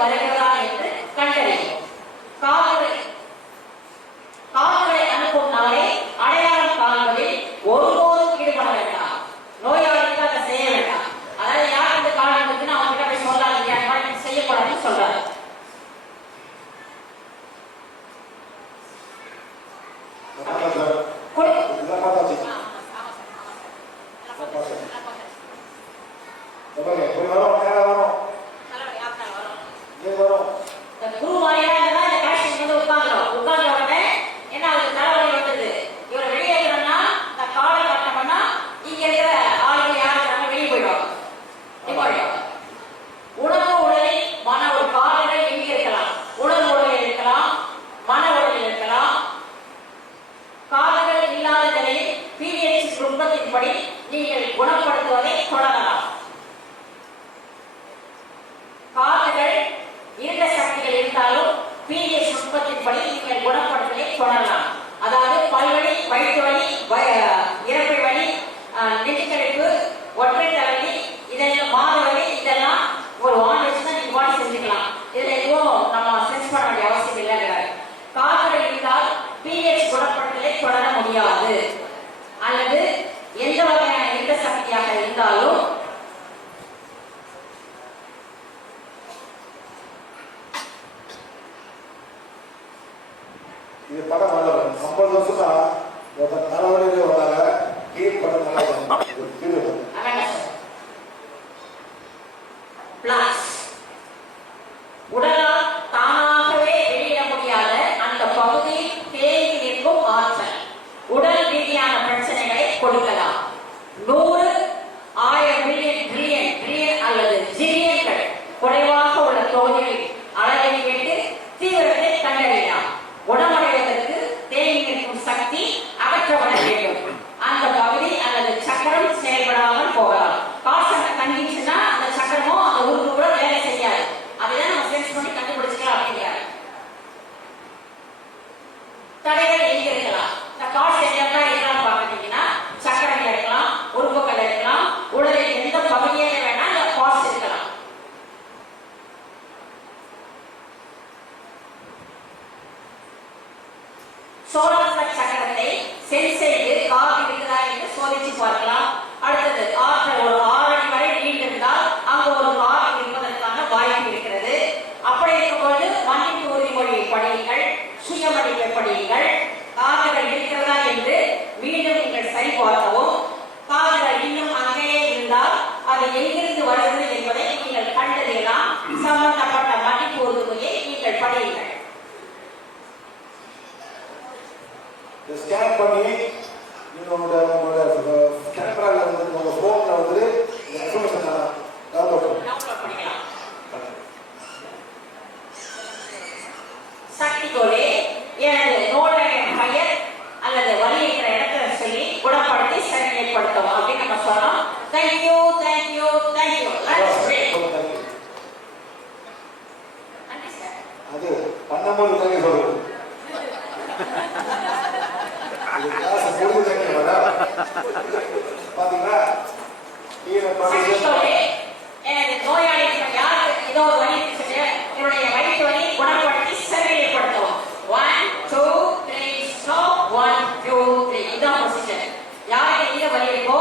வருகிறதா என்று கண்டறியும். கால்களை அனுப்பும் நபரை அடையாளம் காண்பதில் ஒருபோதும் ஈடுபட வேண்டாம். நோயாளிக்கு அதை செய்ய வேண்டாம். அதாவது யார் இந்த கால் அனுப்புன்னு அவங்க கிட்ட போய் சொல்லாதீங்க, அந்த மாதிரி செய்யக்கூடாதுன்னு சொல்றாரு. நீங்கள் குணப்படுத்துவதை தொடரலாம். காதுகள் இருண்ட சக்திகள் இருந்தாலும் பீரியட்ஸ் நுட்பத்தின்படி நீங்கள் குணப்படுத்துவதை தொடரலாம். அதாவது பல்வலி, வயிற்று வலி, இறப்பை வலி, நெஞ்சுக்கழிப்பு, ஒற்றை தலைவலி, இதெல்லாம் மாதவலி, இதெல்லாம் ஒரு வாண்டேஜ் தான் நீங்க பாடி செஞ்சுக்கலாம். இதுல எதுவும் நம்ம சென்ஸ் பண்ண வேண்டிய அவசியம் இல்லைங்கிறார். காதுகள் இருந்தால் பீரியட்ஸ் குணப்படுத்துவதை தொடர முடியாது. அல்லது எந்த வகையான இருண்ட சக்தியாக இருந்தாலும் இது படம் நல்லா 50 வருஷமா தலைவலியில வராங்க கீழ் படம் நல்லா உடலால் தானாகவே வெளியிட முடியாத அந்த பகுதியில் தேங்கி நிற்கும் ஆற்றல் உடல் ரீதியான பிரச்சனைகளை கொடுக்கலாம். 100, 1000 மில்லியன், ட்ரில்லியன் அல்லது ஜில்லியன்கள் குறைவாக உள்ள தொகுதிகளில் அளவை கேட்டு தீவிரத்தை கண்டறியலாம். குணமடைவதற்கு தேங்கி நிற்கும் சக்தி அகற்றப்பட வேண்டும். அந்த பகுதி அல்லது சக்கரம் செயல்படாமல் போகலாம். காசனை கண்டிச்சுன்னா அந்த சக்கரமும் அந்த உறுப்பு கூட வேலை செய்யாது. அதைதான் நம்ம சென்ஸ் பண்ணி கண்டுபிடிச்சிக்கலாம் அப்படிங்கிறார். தடைகள் எங்க இருக்கலாம்? இந்த காசு எங்க இருக்கலாம் பாத்தீங்கன்னா சக்கரங்கள் இருக்கலாம், உறுப்புகள் இருக்கலாம், உடலில் எந்த பகுதியில வேணா இந்த காசு இருக்கலாம். சோலார் சக்கரத்தை சென்ஸ் செய்து காது இருக்குதா என்று சோதிச்சு பார்க்கலாம். அடுத்தது ஆற்றல் ஒரு 6 அடி வரை நீண்டிருந்தால் அங்கு ஒரு காது இருப்பதற்கான வாய்ப்பு இருக்கிறது. அப்படி இருக்கும்போது மண்ணின் உறுதிமொழியை படியுங்கள், சுயமதிப்பை படியுங்கள். காதுகள் இருக்கிறதா என்று மீண்டும் நீங்கள் சரி பார்க்கவும். காதுகள் இன்னும் அங்கேயே இருந்தால் அது எங்கிருந்து வருகிறது என்பதை நீங்கள் கண்டறியலாம். சம்பந்தப்பட்ட மதிப்பு உறுதிமொழியை நீங்கள் படியுங்கள். ஸ்கேன் பண்ணி உங்களோட கேமரால வந்து உங்க போன்ல வந்து இன்ஃபர்மேஷன் டவுன்லோட் பண்ணிக்கலாம். சக்திகோலே எனது நோயின் பெயர் அல்லது வலி இருக்கிற இடத்துல சொல்லி குணப்படுத்தி சரிப்படுத்தும் அப்படின்னு நம்ம சொன்னோம். தேங்க்யூ. அது பண்ணும்போது தாங்க சொல்றது. பாத்தீங்களா எனது நோயாளி யாருக்கு ஏதோ வலி இருந்துச்சு, என்னுடைய வயிற்று வலி குணப்படுத்தி சரிப்படுத்தும். 1 2 3 ஸ்டாப். 1 2 3 இதான் பொசிஷன். யாருக்கு எங்க வலி இருக்கோ